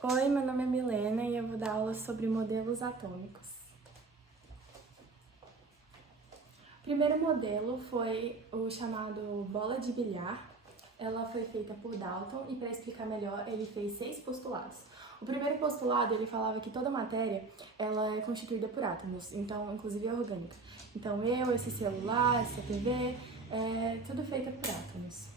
Oi, meu nome é Milena e eu vou dar aula sobre modelos atômicos. O primeiro modelo foi o chamado bola de bilhar. Ela foi feita por Dalton e, para explicar melhor, ele fez 6 postulados. O primeiro postulado, ele falava que toda matéria ela é constituída por átomos, então, inclusive é orgânica. Então, esse celular, essa TV, é tudo feito por átomos.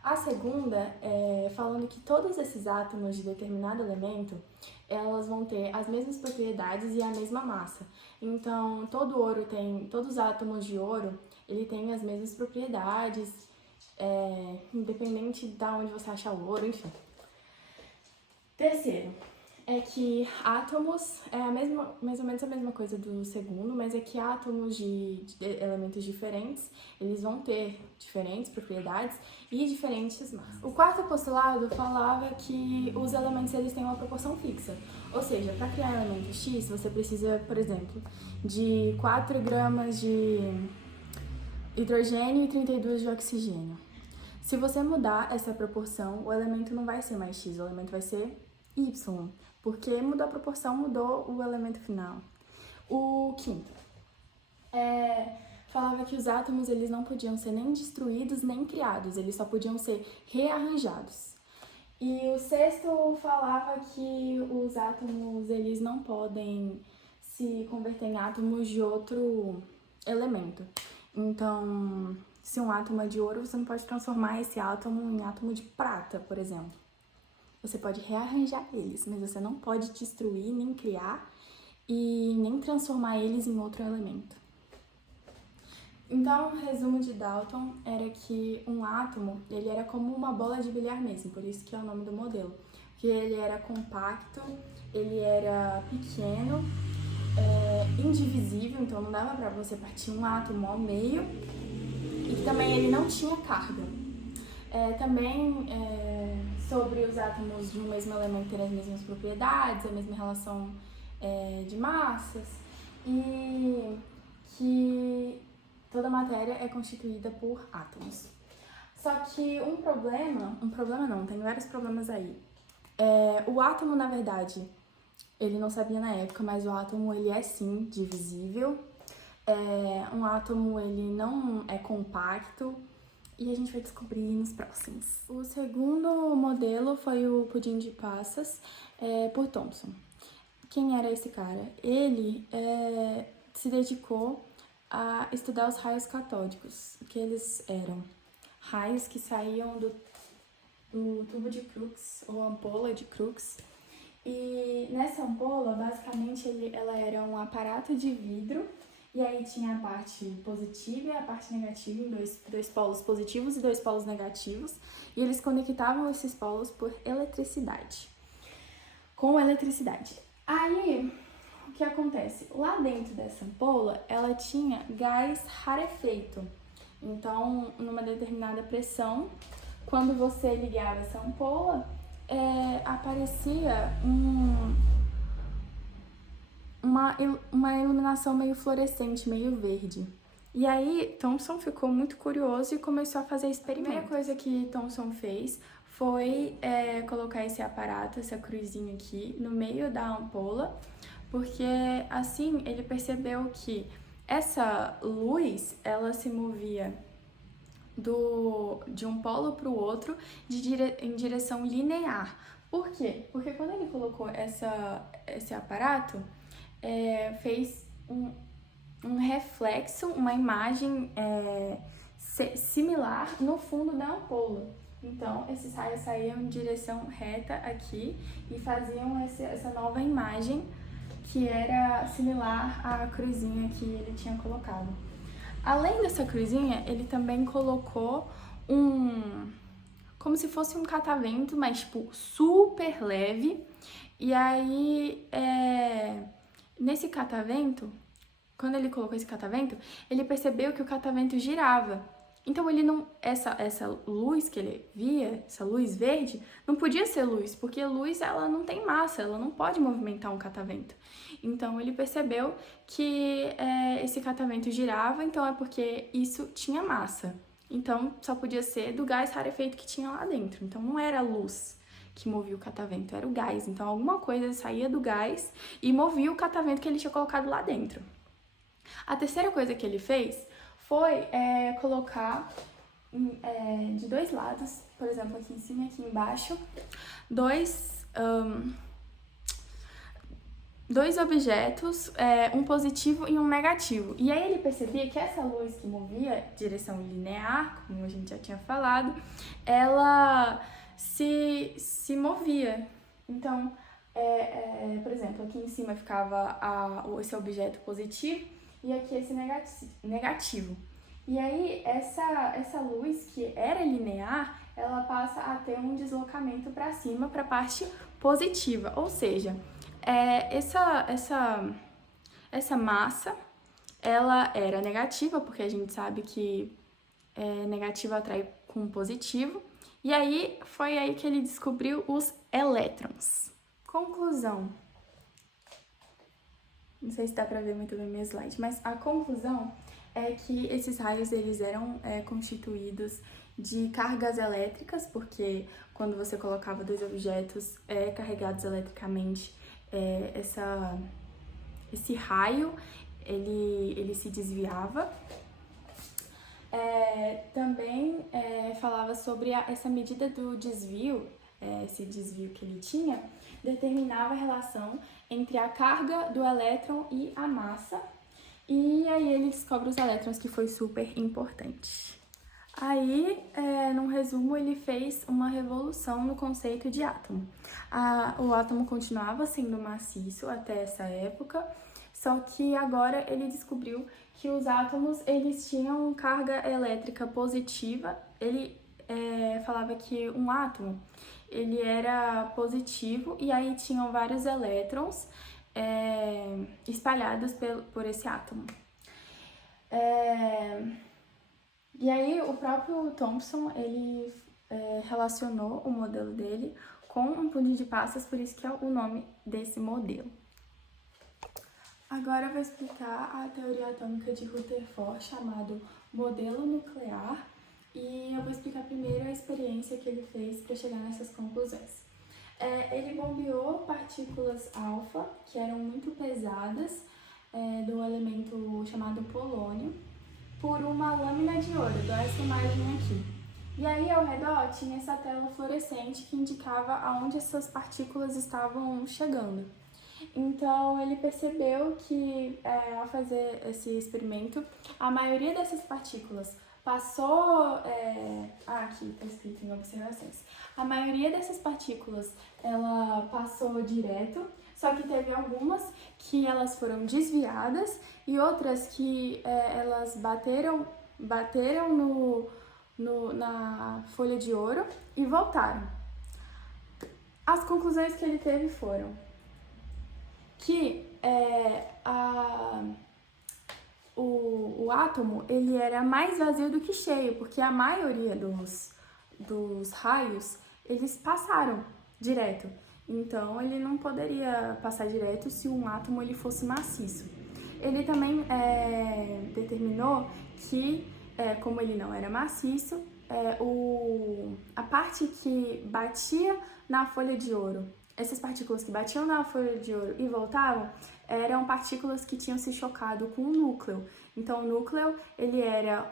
A segunda é falando que todos esses átomos de determinado elemento, elas vão ter as mesmas propriedades e a mesma massa. Então, todos os átomos de ouro, ele tem as mesmas propriedades, independente de onde você achar o ouro, enfim. Terceiro, é que átomos é mais ou menos a mesma coisa do segundo, mas é que átomos de elementos diferentes, eles vão ter diferentes propriedades e diferentes massas. O quarto postulado falava que os elementos eles têm uma proporção fixa, ou seja, para criar um elemento X, você precisa, por exemplo, de 4 gramas de hidrogênio e 32 de oxigênio. Se você mudar essa proporção, o elemento não vai ser mais X, o elemento vai ser Y, porque mudou a proporção, mudou o elemento final. O quinto falava que os átomos eles não podiam ser nem destruídos nem criados, eles só podiam ser rearranjados. E o sexto falava que os átomos eles não podem se converter em átomos de outro elemento. Então, se um átomo é de ouro, você não pode transformar esse átomo em átomo de prata, por exemplo. Você pode rearranjar eles, mas você não pode destruir, nem criar e nem transformar eles em outro elemento. Então, o resumo de Dalton era que um átomo, ele era como uma bola de bilhar mesmo, por isso que é o nome do modelo. Porque ele era compacto, ele era pequeno, indivisível, então não dava para você partir um átomo ao meio, e também ele não tinha carga. Sobre os átomos de um mesmo elemento terem as mesmas propriedades, a mesma relação de massas, e que toda matéria é constituída por átomos. Só que um problema não, tem vários problemas aí. O átomo, na verdade, ele não sabia na época, mas o átomo ele é sim divisível. Um átomo ele não é compacto. E a gente vai descobrir nos próximos. O segundo modelo foi o pudim de passas, por Thomson. Quem era esse cara? Ele se dedicou a estudar os raios catódicos, que eles eram raios que saíam do tubo de Crookes, ou ampola de Crookes. E nessa ampola, basicamente, ela era um aparato de vidro. E aí tinha a parte positiva e a parte negativa, em dois polos positivos e 2 polos negativos. E eles conectavam esses polos por eletricidade. Com eletricidade. Aí, o que acontece? Lá dentro dessa ampola, ela tinha gás rarefeito. Então, numa determinada pressão, quando você ligava essa ampola, aparecia uma iluminação meio fluorescente, meio verde. E aí, Thomson ficou muito curioso e começou a fazer experimentos. A primeira coisa que Thomson fez foi colocar esse aparato, essa cruzinha aqui, no meio da ampola, porque assim ele percebeu que essa luz, ela se movia de um polo para o outro em direção linear. Por quê? Porque quando ele colocou esse aparato, fez um reflexo, uma imagem similar no fundo da ampola. Então, esses raios saíam em direção reta aqui e faziam essa nova imagem que era similar à cruzinha que ele tinha colocado. Além dessa cruzinha, ele também colocou como se fosse um catavento, mas tipo super leve. E aí, nesse catavento, quando ele colocou esse catavento, ele percebeu que o catavento girava. Então ele não, essa luz que ele via, essa luz verde, não podia ser luz, porque luz ela não tem massa, ela não pode movimentar um catavento. Então ele percebeu que esse catavento girava, então é porque isso tinha massa. Então só podia ser do gás rarefeito que tinha lá dentro. Então não era a luz que movia o catavento, era o gás. Então, alguma coisa saía do gás e movia o catavento que ele tinha colocado lá dentro. A terceira coisa que ele fez foi colocar de dois lados, por exemplo, aqui em cima e aqui embaixo, dois objetos, um positivo e um negativo. E aí ele percebia que essa luz que movia direção linear, como a gente já tinha falado, ela se movia. Então, por exemplo, aqui em cima ficava esse objeto positivo e aqui esse negativo. E aí essa luz que era linear, ela passa a ter um deslocamento para cima, para a parte positiva, ou seja, essa massa, ela era negativa, porque a gente sabe que negativo atrai com positivo, e aí foi aí que ele descobriu os elétrons. Conclusão. Não sei se dá pra ver muito bem minha slide, mas a conclusão é que esses raios eles eram constituídos de cargas elétricas, porque quando você colocava dois objetos carregados eletricamente, esse raio ele se desviava. Também falava sobre essa medida do desvio, esse desvio que ele tinha, determinava a relação entre a carga do elétron e a massa, e aí ele descobre os elétrons, que foi super importante. Aí, num resumo, ele fez uma revolução no conceito de átomo. O átomo continuava sendo maciço até essa época, só que agora ele descobriu que os átomos eles tinham carga elétrica positiva. Ele falava que um átomo ele era positivo e aí tinham vários elétrons espalhados por esse átomo. E aí o próprio Thomson ele relacionou o modelo dele com um punho de passas, por isso que é o nome desse modelo. Agora eu vou explicar a teoria atômica de Rutherford, chamado modelo nuclear, e eu vou explicar primeiro a experiência que ele fez para chegar nessas conclusões. Ele bombeou partículas alfa, que eram muito pesadas, do elemento chamado polônio, por uma lâmina de ouro, dou essa imagem aqui. E aí ao redor tinha essa tela fluorescente que indicava aonde essas partículas estavam chegando. Então ele percebeu que ao fazer esse experimento, a maioria dessas partículas passou... aqui está escrito em observações. A maioria dessas partículas ela passou direto, só que teve algumas que elas foram desviadas e outras que elas bateram na folha de ouro e voltaram. As conclusões que ele teve foram que o átomo ele era mais vazio do que cheio, porque a maioria dos raios eles passaram direto. Então ele não poderia passar direto se um átomo ele fosse maciço. Ele também determinou que, como ele não era maciço, a parte que batia na folha de ouro, essas partículas que batiam na folha de ouro e voltavam, eram partículas que tinham se chocado com o núcleo. Então, o núcleo, ele era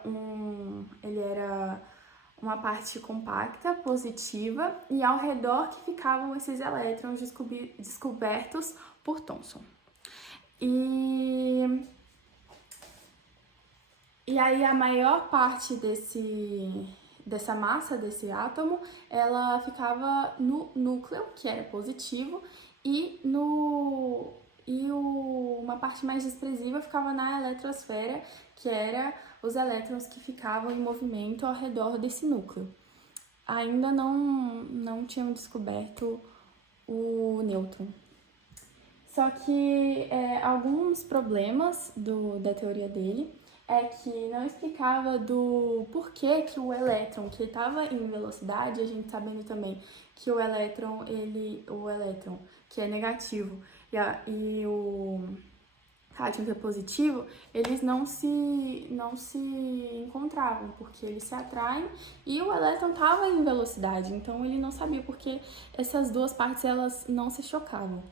uma parte compacta, positiva, e ao redor que ficavam esses elétrons descobertos por Thomson. E aí a maior parte dessa massa, desse átomo, ela ficava no núcleo, que era positivo, e uma parte mais desprezível ficava na eletrosfera, que era os elétrons que ficavam em movimento ao redor desse núcleo. Ainda não tinham descoberto o nêutron. Só que alguns problemas da teoria dele é que não explicava do porquê que o elétron, que estava em velocidade, a gente sabendo também que o elétron, que é negativo, e o cátion, que é positivo, eles não se encontravam, porque eles se atraem e o elétron estava em velocidade, então ele não sabia porque essas duas partes elas não se chocavam.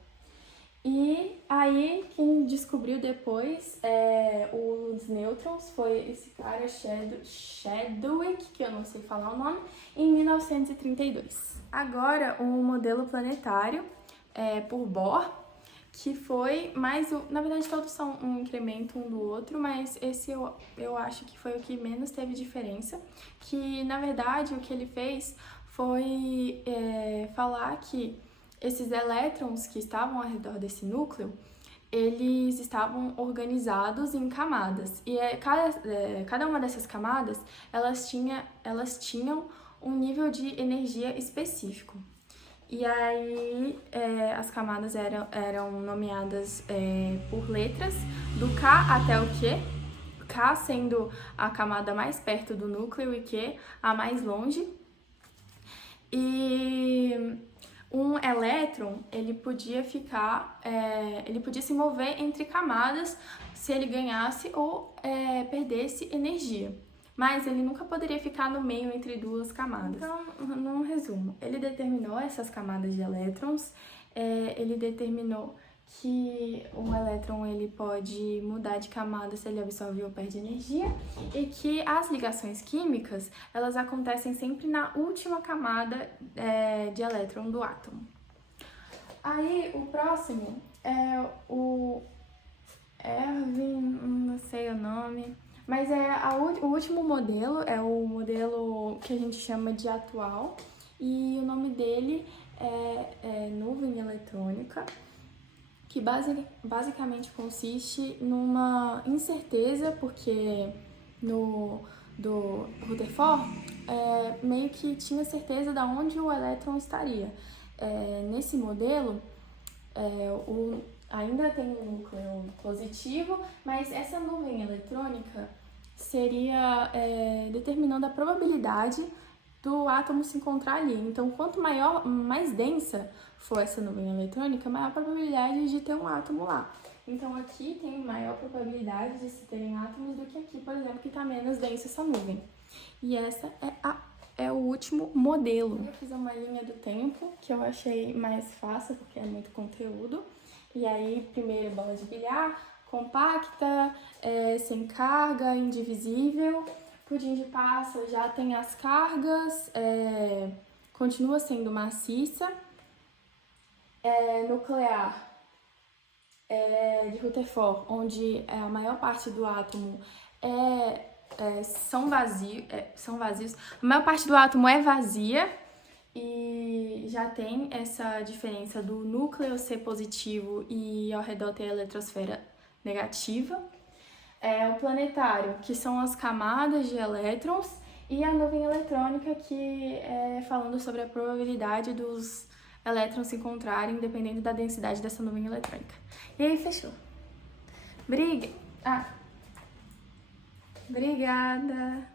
E aí, quem descobriu depois os nêutrons foi esse cara Chadwick, que eu não sei falar o nome, em 1932. Agora, o modelo planetário por Bohr, que foi mais na verdade todos são um incremento um do outro, mas esse eu acho que foi o que menos teve diferença, que na verdade o que ele fez foi falar que esses elétrons que estavam ao redor desse núcleo, eles estavam organizados em camadas. E cada uma dessas camadas, elas tinham um nível de energia específico. E aí, as camadas eram nomeadas por letras, do K até o Q. K sendo a camada mais perto do núcleo e Q a mais longe. E um elétron, ele podia se mover entre camadas se ele ganhasse ou perdesse energia. Mas ele nunca poderia ficar no meio entre duas camadas. Então, num resumo, ele determinou essas camadas de elétrons, ele determinou que um elétron ele pode mudar de camada se ele absorve ou perde energia, e que as ligações químicas elas acontecem sempre na última camada de elétron do átomo. Aí o próximo é o Erwin, não sei o nome, mas o último modelo é o modelo que a gente chama de atual, e o nome dele é nuvem eletrônica, que basicamente consiste numa incerteza, porque do Rutherford meio que tinha certeza de onde o elétron estaria. Nesse modelo, ainda tem um núcleo positivo, mas essa nuvem eletrônica seria determinando a probabilidade do átomo se encontrar ali. Então, quanto mais densa for essa nuvem eletrônica, maior a probabilidade de ter um átomo lá. Então, aqui tem maior probabilidade de se terem átomos do que aqui, por exemplo, que está menos densa essa nuvem. E essa é o último modelo. Eu fiz uma linha do tempo, que eu achei mais fácil, porque é muito conteúdo. E aí, primeiro, bola de bilhar, compacta, sem carga, indivisível. Pudim de passa já tem as cargas, continua sendo maciça. Nuclear de Rutherford, onde a maior parte do átomo são vazios. A maior parte do átomo é vazia e já tem essa diferença do núcleo ser positivo e ao redor ter a eletrosfera negativa. O planetário, que são as camadas de elétrons, e a nuvem eletrônica, que é falando sobre a probabilidade dos elétrons se encontrarem dependendo da densidade dessa nuvem eletrônica. E aí, fechou. Obrigada!